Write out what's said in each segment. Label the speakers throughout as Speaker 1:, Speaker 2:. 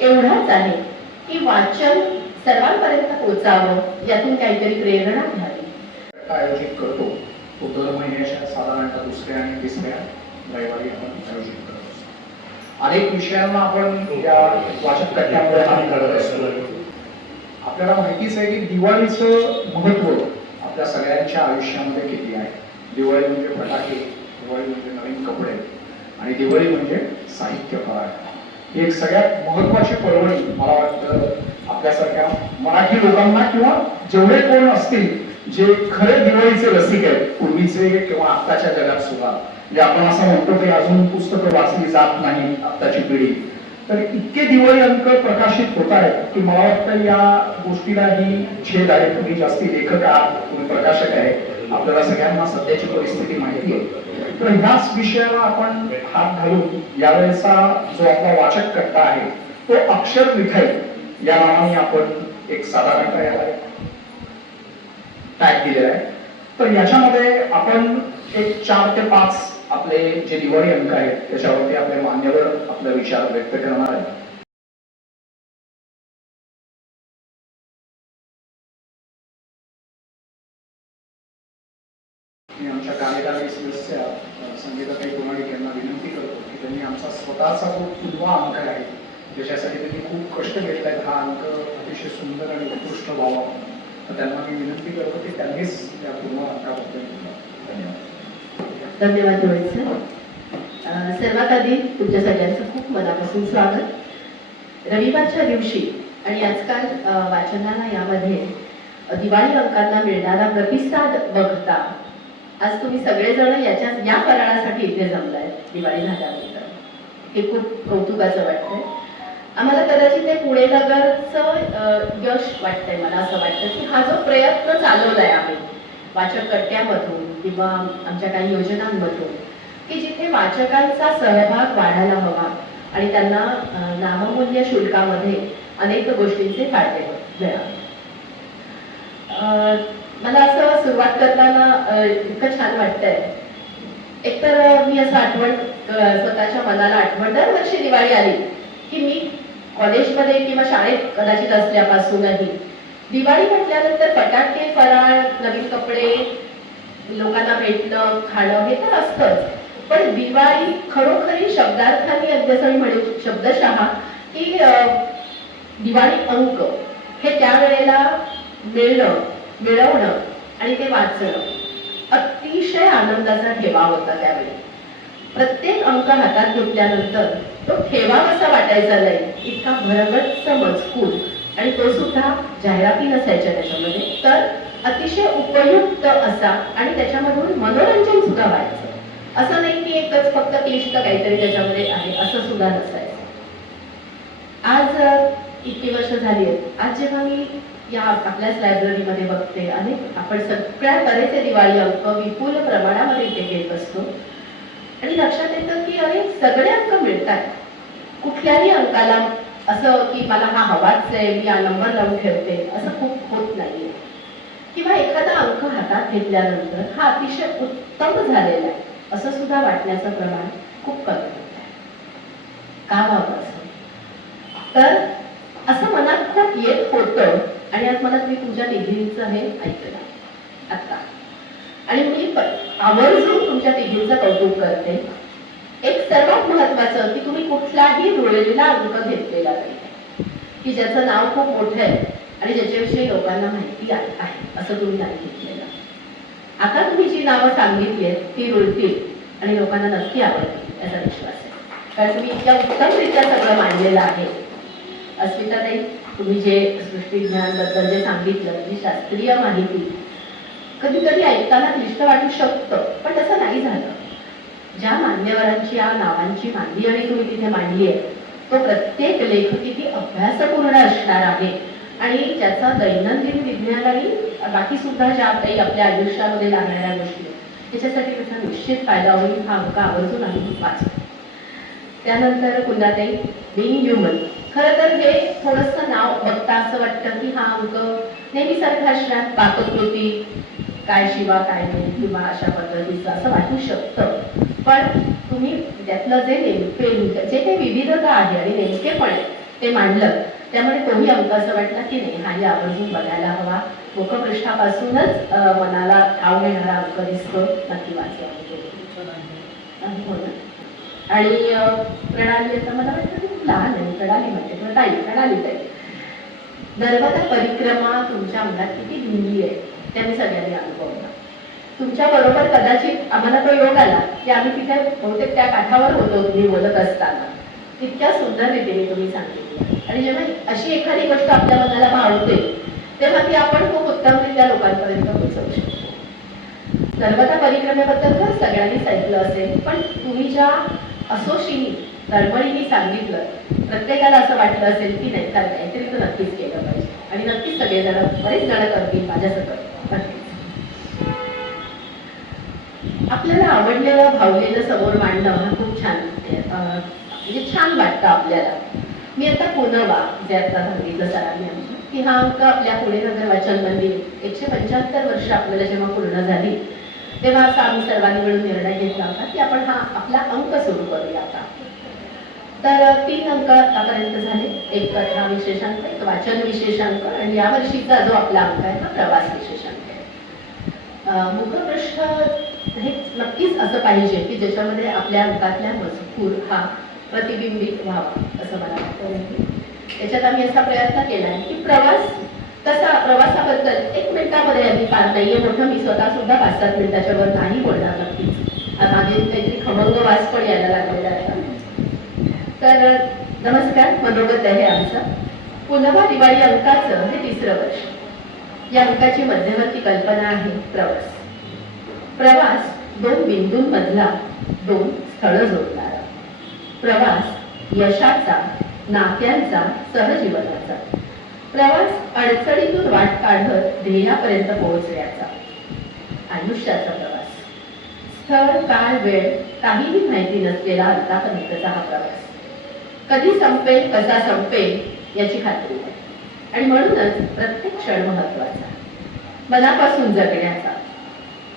Speaker 1: एवढाच आहे की वाचन सर्वांपर्यंत पोहोचावं यातून काहीतरी प्रेरणा घ्यावी.
Speaker 2: आयोजित करतो. तो दर महिन्याच्या साधारणतः दुसऱ्या आणि तिसऱ्या रविवारी आपण आयोजित करतो. अनेक विषयांना आपण या वाचक कट्ट्यामध्ये हानी करत असतो. आपल्याला माहितीच आहे की दिवाळीचं महत्त्व आपल्या सगळ्यांच्या आयुष्यामध्ये किती आहे. दिवाळी म्हणजे फटाके दिवाळी म्हणजे नवीन कपडे आणि दिवाळी म्हणजे साहित्य फराळ ही एक सगळ्यात महत्वाची पर्वणी मला वाटतं आपल्यासारख्या मराठी लोकांना किंवा जेवढे कोण असतील जे खरे दिवाळीचे रसिक आहेत पूर्वीचे किंवा आत्ताच्या जगात सुद्धा म्हणजे आपण असं म्हणतो की अजून पुस्तकं वाचली जात नाही आत्ताची पिढी तर इतके दिवाळी अंक प्रकाशित होत आहेत की मला वाटतं या गोष्टीला ही छेद आहे. तुम्ही जास्ती लेखक आहात तुम्ही प्रकाशक आहे. आपल्याला सगळ्यांना सध्याची परिस्थिती माहिती आहे. तर ह्याच विषयाला आपण हात घालून यावेळेचा जो आपला वाचक कट्टा आहे तो अक्षर मिठाई या नावाने आपण एक साधारणतः याला टॅग दिलेला आहे. तर याच्यामध्ये आपण एक चार ते पाच आपले जे दिवाळी अंक आहेत त्याच्यावरती आपले मान्यवर आपला विचार व्यक्त करणार आहे आमचा स्वतःचा जो किंवा अंक आहे ज्याच्यासाठी त्यांनी खूप कष्ट घेतले आहेत हा अंक अतिशय सुंदर आणि उत्कृष्ट व्हावा तर त्यांना मी विनंती करतो की त्यांनीच या पूर्ण अंकाबद्दल धन्यवाद.
Speaker 1: धन्यवाद रोहित सर. सर्वात आधी तुमच्या सगळ्यांचं खूप मनापासून स्वागत. रविवारच्या दिवशी आणि आजकाल वाचनाला यामध्ये दिवाळी अंकांना मिळणारा प्रतिसाद बघता आज तुम्ही सगळेजण याच्या या फराळासाठी इथे जमलाय दिवाळी झाल्यावर. हे खूप कौतुकाचं वाटतंय. आम्हाला कदाचित ते पुणे नगरचं यश वाटतंय मला असं वाटतं की हा जो प्रयत्न चालवलाय आम्ही वाचक कट्ट्यामधून किंवा आमच्या काही योजनांमधून की जिथे वाचकांचा सहभाग वाढायला हवा आणि त्यांना नाममूल्य शुल्कामध्ये अनेक गोष्टींचे फायदे मिळावे. मला असं सुरुवात करताना इतकं छान वाटतंय एकतर तर मी असं आठवण स्वतःच्या मनाला आठवण. दरवर्षी दिवाळी आली की मी कॉलेजमध्ये किंवा शाळेत कदाचित असल्यापासूनही दिवाळी म्हटल्यानंतर फटाके फराळ नवीन कपडे लोकांना भेटणं खाणं हे तर असतंच. पण दिवाळी खरोखरी शब्दार्थाने अध्यसनी म्हणू शब्दशः की दिवाळी अंक. हे त्यावेळेला मिळणं मिळवणं आणि ते वाचणं. अतिशय आनंदाचा ठेवा होता त्यावेळी. प्रत्येक अंक हातात घेतल्यानंतर तो ठेवा कसा वाटायचा नाही इतका भरगच्च मजकूर आणि तो सुद्धा जाहिराती नसायच्या त्याच्यामध्ये तर अतिशय उपयुक्त असा आणि त्याच्यामधून मनोरंजन सुद्धा व्हायचं. असं नाही की एकच फक्त क्लिष्ट काहीतरी त्याच्यामध्ये आहे असं सुद्धा नसायचं. आज इतकी वर्ष झाली आहेत. आज जेव्हा मी या आपल्याच लायब्ररीमध्ये बघते. आणि आपण सगळ्या तऱ्हेचे दिवाळी अंक विपुल प्रमाणामध्ये इथे घेत असतो आणि लक्षात येतं की अरे सगळे अंक मिळतात कुठल्याही अंकाला असं की मला हा हवाच आहे मी हा नंबर लावून ठेवते असं खूप होत नाहीये. किंवा एखादा अंक हातात घेतल्यानंतर हा अतिशय उत्तम झालेला आहे असं सुद्धा वाटण्याचं प्रमाण खूप कमी आहे. का व्हावं असं? तर असं मनात खूप येत होतं आणि आज मला तुम्ही तुमच्या तिघींचं हे ऐकलं. आता आणि मी आवर्जून तुमच्या टीव्हीचं कौतुक करते. एक सर्वात महत्वाचं की तुम्ही कुठलाही रुळलेला अंक घेतलेला नाही. की ज्याचं नाव खूप मोठं आहे आणि ज्याच्याविषयी लोकांना माहिती आहे आहे, असं तुम्ही नाही घेतलेलं. आता तुम्ही जी नावं सांगितली आहेत ती रुळतील आणि लोकांना नक्की आवडतील याचा विश्वास आहे. कारण तुम्ही इतक्या उत्तमरित्या सगळं मांडलेलं आहे. अस्मिताताई तुम्ही जे सृष्टीज्ञानबद्दल जे सांगितलं जी शास्त्रीय माहिती कधी कधी ऐकताना क्लिष्ट वाटू शकतं पण तसं नाही झालं. ज्या मान्यवरांची या नावांची मांडी आणि तुम्ही तिथे मांडली आहे तो प्रत्येक लेख किती अभ्यासपूर्ण असणार आहे. आणि ज्याचा दैनंदिन विज्ञान आणि बाकी सुद्धा ज्या काही आपल्या आयुष्यामध्ये लागणाऱ्या गोष्टी त्याच्यासाठी त्याचा निश्चित फायदा होईल हा अंक आवर्जून आम्ही वाचतो त्यानंतर कुंदाताई बिंग ह्युमन खरं तर हे थोडंसं नाव बघता असं वाटतं की हा अंक नेहमीसारखा असणार पाककृती काय शिवा काय नाही किंवा अशा पद्धतीचं असं वाटू शकतं. पण तुम्ही त्यातलं जे नेमके जे काही विविधता आहे आणि नेमकेपण आहे ते मांडलं त्यामुळे तोही अंक असं वाटला की नाही हाही आवर्जून बघायला हवा. मुखपृष्ठापासूनच मनाला ठाव घेणारा अंक दिसतो. नक्की वाचला हो ना. आणि प्रणाली आता मला वाटतं खूप लहान आहे. प्रणाली म्हणजे प्रणाली ताई प्रणाली ताई. नर्मदा परिक्रमा तुमच्या अंगात किती भिंगी आहे ते मी सगळ्यांनी अनुभवला. तुमच्या बरोबर कदाचित आम्हाला तो योग आला की आम्ही तिथे बहुतेक त्या काठावर होतो तुम्ही बोलत असताना. तितक्या सुंदर रीतीने तुम्ही सांगितली. आणि जेव्हा अशी एखादी गोष्ट आपल्या मनाला भावते तेव्हा ती आपण खूप उत्तमरित्या लोकांपर्यंत पोहोचवू शकतो. नर्मदा परिक्रमेबद्दल तर सगळ्यांनीच ऐकलं असेल पण तुम्ही ज्या असोशीनी तळमळीने सांगितलं प्रत्येकाला असं वाटलं असेल की नाही तर काहीतरी तर नक्कीच केलं पाहिजे. आणि नक्कीच सगळेजण बरेच जण करतील माझ्यासकट नक्कीच. आपल्याला आवडलेलं भावलेलं समोर मांडणं हा खूप छान म्हणजे छान वाटतं आपल्याला. मी आता पुनर्वा जे आता सांगितलं सरांनी आमच्या की हा अंक आपल्या पुणे नगर वाचन मंदिर एकशे पंच्याहत्तर वर्ष आपल्याला जेव्हा पूर्ण झाली तेव्हा असा आम्ही सर्वांनी मिळून निर्णय घेतला होता की आपण हा आपला अंक सुरू करूया आता. तर तीन अंक आतापर्यंत झाले. एक कथा विशेषांक एक वाचन विशेषांक आणि यावर्षीचा जो आपला अंक आहे हा प्रवास विशेषांक आहे. मुखपृष्ठ हे नक्कीच असं पाहिजे की ज्याच्यामध्ये आपल्या अंकातल्या मजकूर हा प्रतिबिंबित व्हावा असं मला वाटतं. त्याच्यात आम्ही असा प्रयत्न केला आहे की प्रवास तसा प्रवासाबद्दल एक मिनिटामध्ये आम्ही फार नाहीये मोठं मी स्वतः सुद्धा पाच सात मिनिटाच्या वर नाही बोलणार नक्कीच मागे काहीतरी खमंग वास पण यायला लागलेला आहे. तर नमस्कार मनोगत आहे आमचं. पुनवा दिवाळी अंकाचं हे तिसरं वर्ष. या अंकाची मध्यवर्ती कल्पना आहे प्रवास. प्रवास दोन बिंदूंमधला दोन स्थळ जोडणारा. प्रवास यशाचा नात्यांचा सहजीवनाचा. प्रवास अडचणीतून वाट काढत ध्येयापर्यंत पोहोचण्याचा. आयुष्याचा प्रवास. स्थळ काळ वेळ काहीही माहिती नसलेला आतापर्यंतचा हा प्रवास. कधी संपेल कसा संपेल याची खात्री नाही. आणि म्हणूनच प्रत्येक क्षण महत्त्वाचा मनापासून जगण्याचा.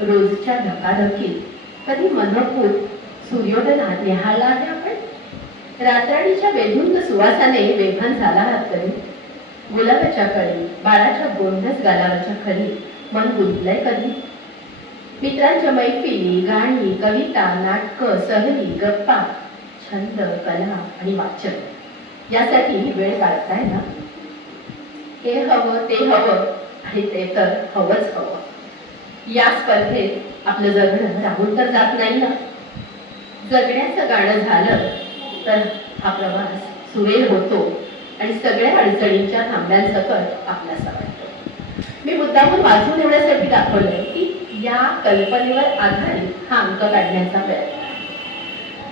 Speaker 1: रोजच्या धकाधकीत कधी मनपूर सूर्योदय निहाळला आहे आपण? रात्राणीच्या वेधुंद सुवासाने वेभान झाला आहात कधी गुलाबाच्या कळी बाळाच्या गोंधस गालावरच्या खरी मन गुंतलंय कधी? मित्रांच्या मैफिली गाणी कविता नाटकं सहली गप्पा छंद कला आणि वाचन. यासाठी वेळ काढताय ना? हे हवं ते हवं आणि ते तर हवंच हवं. या स्पर्धेत आपलं जगणं राहून तर जात नाही ना? जगण्याचं गाणं झालं तर हा प्रवास सुरेल होतो. आणि सगळ्या अडचणींच्या थांब्यांसकट आपल्यासा वाटतो मी मुद्दामून वाचून देण्यासाठी दाखवलंय की या कल्पनेवर आधारित हा अंक काढण्याचा प्रयत्न.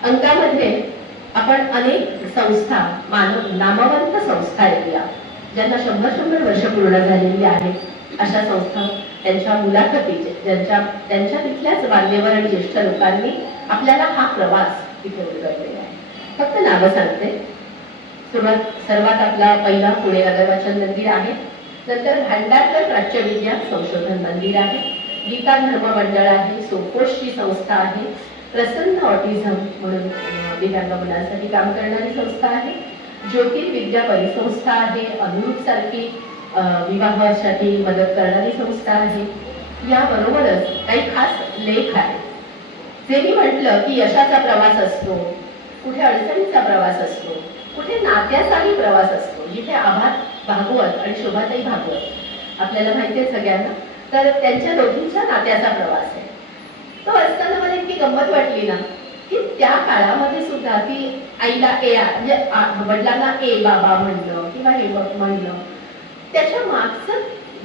Speaker 1: अंकामध्ये आपण अनेक संस्था मानव नामवंत संस्था येऊया ज्यांना शंभर शंभर वर्ष पूर्ण झालेली आहेत. अशा संस्था त्यांच्या मुलाखती ज्यांच्या त्यांच्या तिथल्याच मान्यवर आणि ज्येष्ठ लोकांनी आपल्याला हा प्रवास इथे उलगडलेला आहे. फक्त नावं सांगते. सुरुवात सर्वात आपला पहिला पुणे नगरवाचन मंदिर आहे. नंतर भांडारकर प्राच्यविद्या संशोधन मंदिर आहे. गीता धर्म मंडळ आहे सोपोषची संस्था आहे. प्रसन्न ऑटिझम म्हणून दिव्यांग मुलांसाठी काम करणारी संस्था आहे. ज्योतिर्विद्या परिसंस्था आहे अनुरूप सारखी विवाहासाठी मदत करणारी संस्था आहे. याबरोबरच काही खास लेख आहे. जे मी म्हटलं की यशाचा प्रवास असतो कुठे अडचणीचा प्रवास असतो कुठे नात्याचाही प्रवास असतो जिथे आभात भागवत आणि शोभाताई भागवत. आपल्याला माहिती आहे सगळ्यांना? तर त्यांच्या दोघींच्या नात्याचा प्रवास आहे. तो असताना मला इतकी गंमत वाटली ना की त्या काळामध्ये सुद्धा ती आईला ए म्हणजे वडिलांना ए बाबा म्हणलं किंवा हे म्हणलं त्याच्या मागचं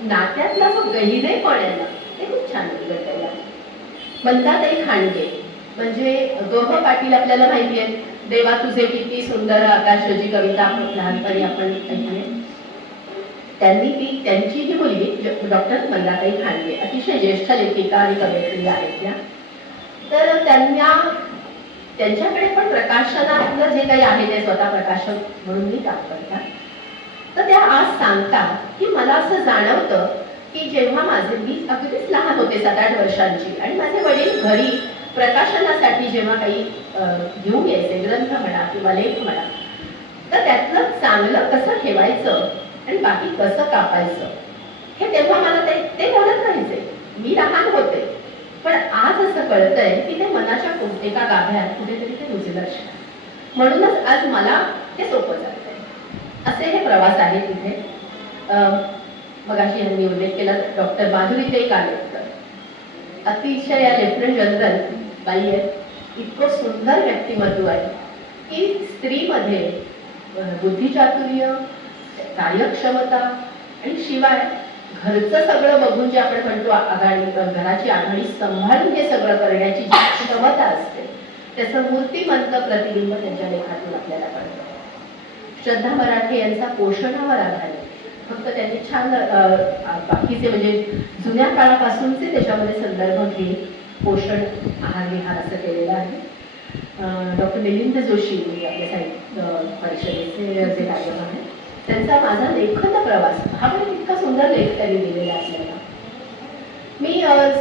Speaker 1: नात्यातला जो गहिरेपण आहे ना ते खूप छान उलगडलेलं आहे खांडगे म्हणजे गोह पाटील आपल्याला माहिती आहे देवा तुझे किती सुंदर आकाश जी कविता आपण लहानपणी आपण ऐकली त्यांनी ती त्यांची जी मुलगी डॉक्टर मल्लाताई खांडगे अतिशय ज्येष्ठ लेखिका आणि कवयित्री आहेत त्या. तर त्यांना त्यांच्याकडे पण प्रकाशनातलं जे काही आहे ते स्वतः प्रकाशक म्हणून मी काम करतात तर त्या आज सांगतात की मला असं जाणवतं की जेव्हा माझे मी अगदीच लहान होते सात आठ वर्षांची आणि माझे वडील घरी प्रकाशनासाठी जेव्हा काही घेऊन यायचे ग्रंथ म्हणा किंवा लेख म्हणा तर त्यातलं चांगलं कसं ठेवायचं आणि बाकी कसं कापायचं हे तेव्हा मला ते ते बोलत राहायचे. मी लहान होते पण आज असं कळतंय की ते मनाच्या एका गाभ्यात कुठेतरी ते रुजलं असणार. म्हणूनच आज मला ते सोपं जातंय. असे हे प्रवास आहे तिथे अं, मगाशी यांनी उल्लेख केला डॉक्टर माधुरी ते कालेकर अतिशय या लेफ्टनंट जनरल बाई आहेत. इतकं सुंदर व्यक्तिमत्व आहे. की स्त्रीमध्ये बुद्धिचातुर्य कार्यक्षमता आणि शिवाय घरचं सगळं बघून जे आपण म्हणतो आघाडी घराची आघाडी सांभाळून हे सगळं करण्याची जी क्षमता असते त्याचं मूर्तिमंत प्रतिबिंब त्यांच्या लेखातून आपल्याला कळतं. श्रद्धा मराठे यांचा पोषणावर आधारित. फक्त त्यांनी छान बाकीचे म्हणजे जुन्या काळापासूनचे त्याच्यामध्ये संदर्भ घेऊन पोषण आहार विहार असं केलेलं आहे. डॉक्टर मिलिंद जोशी आपल्या साहित्य परिषदेचे जे कार्यक्रम आहे त्यांचा माझा लेखन प्रवास हा पण इतका सुंदर लेख त्यांनी दिलेला असलेला मी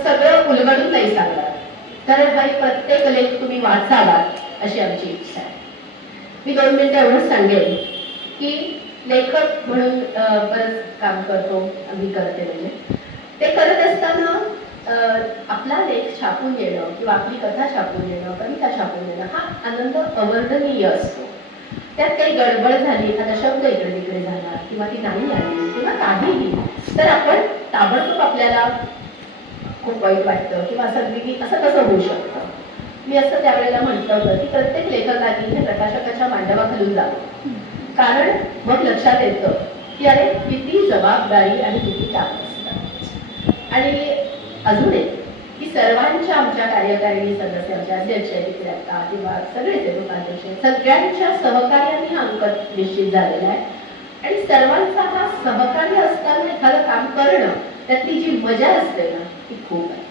Speaker 1: सगळं उलगडून नाही सांगणार. तर हा प्रत्येक लेख तुम्ही वाचावा अशी आमची इच्छा आहे. मी दोन मिनटं एवढंच सांगेन की लेखक म्हणून बरंच काम करतो आम्ही करते म्हणजे. ते करत असताना आपला लेख छापून येणं किंवा आपली कथा छापून येणं कविता छापून येणं हा आनंद अवर्णनीय असतो. त्यात काही गडबड झाली एखादा शब्द इकडे तिकडे झाला किंवा ती नाही आली किंवा काहीही तर आपण ताबडतोब आपल्याला खूप वाईट वाटतं किंवा असं अगदी की असं कसं होऊ शकतं. मी असं त्यावेळेला म्हटलं होतं की प्रत्येक लेखकाने हे प्रकाशकाच्या मांडवाखालून जावं. कारण मग लक्षात येतं की अरे किती जबाबदारी आणि किती काम असतं आणि अजून एक की सर्वांच्या आमच्या कार्यकारिणी सदस्य आमच्या अध्यक्ष आता किंवा सगळेच उपाध्यक्ष सगळ्यांच्या सहकार्याने हा अंक निश्चित झालेला आहे. आणि सर्वांचा हा सहकार्य असताना एखादं काम करणं त्यातली जी मजा असते ना ती खूप आहे.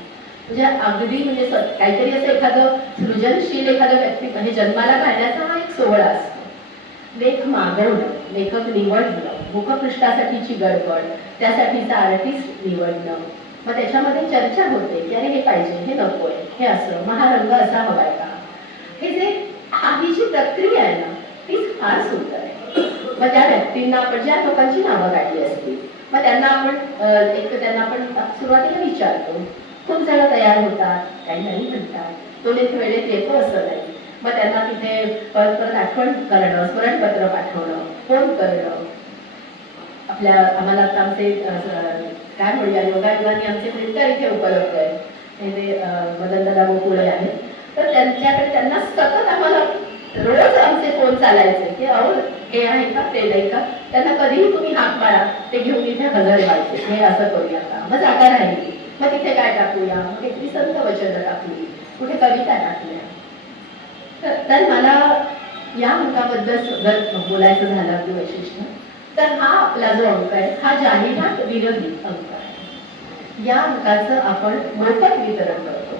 Speaker 1: म्हणजे अगदी म्हणजे काहीतरी असं एखादं सृजनशील एखादं व्यक्ती म्हणजे जन्माला घालण्याचा हा एक सोहळा असतो. लेख मागवणं लेखक निवडणं मुखपृष्ठासाठीची गडबड त्यासाठीचा आर्टिस्ट निवडणं मग त्याच्यामध्ये चर्चा होते की अरे हे पाहिजे हे नकोय हे असं महारंग असा हवाय का? हे जे हा ही जी प्रक्रिया आहे ना ती फार सुंदर आहे. मग त्या व्यक्तींना आपण ज्या लोकांची नावं काढली असतील मग त्यांना आपण एक त्यांना आपण सुरुवातीला विचारतो खूप जण तयार होतात? काही नाही म्हणतात. तो लेख वेळेत येतो असं नाही. मग त्यांना तिथे परत परत आठवण करणं स्मरणपत्र पाठवणं फोन करणं. आपल्या आम्हाला आता आमचे काय म्हणूया योगायोगाने आमचे प्रिंटर इथे उपलब्ध आहे हे जे अ, मदनदादा गोकुळे आहेत. तर त्यांच्याकडे त्यांना सतत आम्हाला रोज आमचे फोन चालायचे की अहो हे आहे का? ते नाही का? त्यांना कधीही तुम्ही हाक मारा. ते घेऊन इथे हजर व्हायचे. हे असं करूया का? मग जागा राहिली. मग तिथे काय टाकूया? मग इथली संत वचनं टाकली. कुठे कविता टाकल्या? तर- तर मला या अंकाबद्दल बोलायचं झालं अगदी वैशिष्ट्य तर हा आपला जो अंक आहे हा जाहिरात विरोधी अंक आहे. या अंकाचं आपण मोफत वितरण करतो.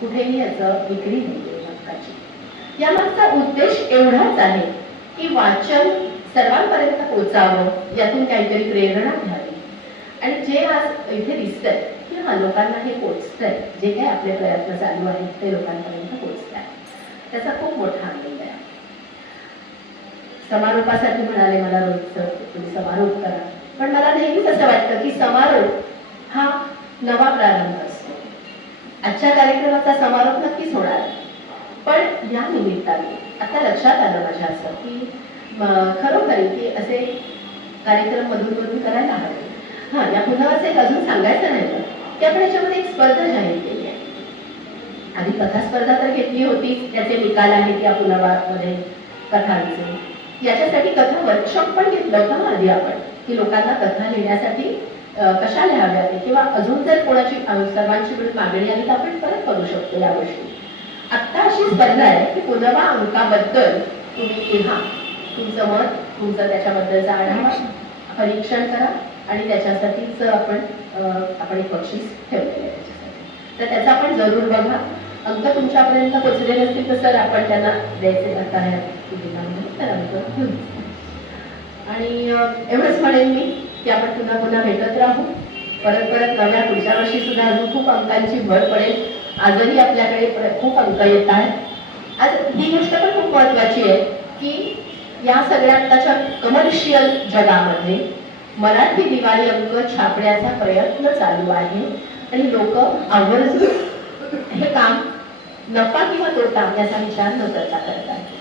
Speaker 1: कुठेही याचं विक्री नाही अंकाची यामागचा उद्देश एवढाच आहे की वाचन सर्वांपर्यंत पोचावं यातून काहीतरी प्रेरणा घ्यावी. आणि जे आज इथे दिसतंय की हा लोकांना हे पोचतंय जे काही आपले प्रयत्न चालू आहेत ते लोकांपर्यंत पोचत आहे त्याचा खूप मोठा आनंद. आहे समारोपासाठी म्हणाले मला रोज सर तुम्ही समारोप करा. पण मला नेहमीच असं वाटतं की समारोप हा नवा प्रारंभ असतो. आजच्या कार्यक्रमाचा समारोप नक्कीच होणार. पण या निमित्ताने आता लक्षात आलं माझ्या असं की खरोखर की असे कार्यक्रम मधून मधून करायला हवे. हा या पुन्हा एक अजून सांगायचं नाही की? आपण याच्यामध्ये एक स्पर्धा जाहीर केली आहे. आधी कथा स्पर्धा तर घेतली होती त्याचे निकाल आहेत या पुनर्वामध्ये कथांचे. याच्यासाठी कथा वर्कशॉप पण घेतलं होतं ना आधी आपण. की लोकांना कथा लिहिण्यासाठी कशा लिहाव्या किंवा अजून जर कोणाची सर्वांची मिळून मागणी आली तर आपण परत करू शकतो या गोष्टी. आत्ता अशी स्पर्धा आहे की पुनवा अंकाबद्दल तुम्ही लिहा. तुमचं मत तुमचं त्याच्याबद्दलचा आढावा परीक्षण करा आणि त्याच्यासाठीच आपण आपण एक बक्षीस ठेवलेलं आहे त्याच्यासाठी. तर त्याचा आपण जरूर बघा. अंक तुमच्यापर्यंत पोचले नसतील तर सर आपण त्यांना द्यायचे आता ह्या तर अंक घेऊन आणि एवढंच म्हणेन मी की आपण पुन्हा पुन्हा भेटत राहू. परत परत नव्या पुढच्या वर्षी सुद्धा अजून खूप अंकांची भर पडेल. आजही आपल्याकडे खूप अंक येत आहेत. आज ही गोष्ट पण खूप महत्वाची आहे की या सगळ्या आताच्या कमर्शियल जगामध्ये मराठी दिवाळी अंक छापण्याचा प्रयत्न चालू आहे. आणि लोक आवर्जून हे काम नफा किंवा तोटा याचा विचार न करता करतात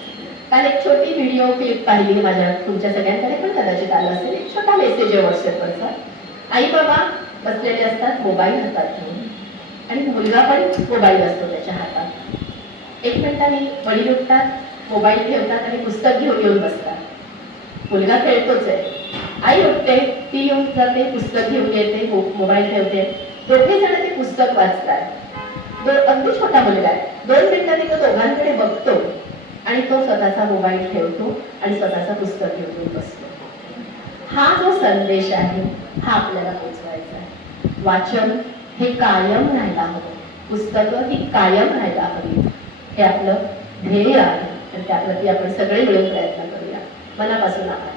Speaker 1: काल एक छोटी व्हिडिओ क्लिप पाहिली माझ्या तुमच्या सगळ्यांकडे पण कदाचित आला असेल. एक छोटा मेसेज आहे व्हॉट्सअपवरचा आई बाबा बसलेले असतात मोबाईल हातात घेऊन. आणि मुलगा पण मोबाईल असतो त्याच्या हातात. एक मिनिटाने वडील उठतात मोबाईल ठेवतात आणि पुस्तक घेऊन येऊन बसतात. मुलगा खेळतोच आहे. आई उठते ती येऊन जाते पुस्तक घेऊन येते मोबाईल ठेवते. दोघे जण ते पुस्तक वाचतात. अगदी छोटा मुलगा आहे. दोन मिनिटांनी तो दोघांकडे बघतो आणि तो स्वतःचा मोबाईल ठेवतो आणि स्वतःचा पुस्तक घेऊन बसतो. हा जो संदेश आहे हा आपल्याला पोचवायचा आहे. वाचन हे कायम राहायला हवं. पुस्तकं ही कायम राहायला हवी. हे आपलं ध्येय आहे. आणि त्याप्रती आपण सगळे मिळून प्रयत्न करूया. मनापासून आभार.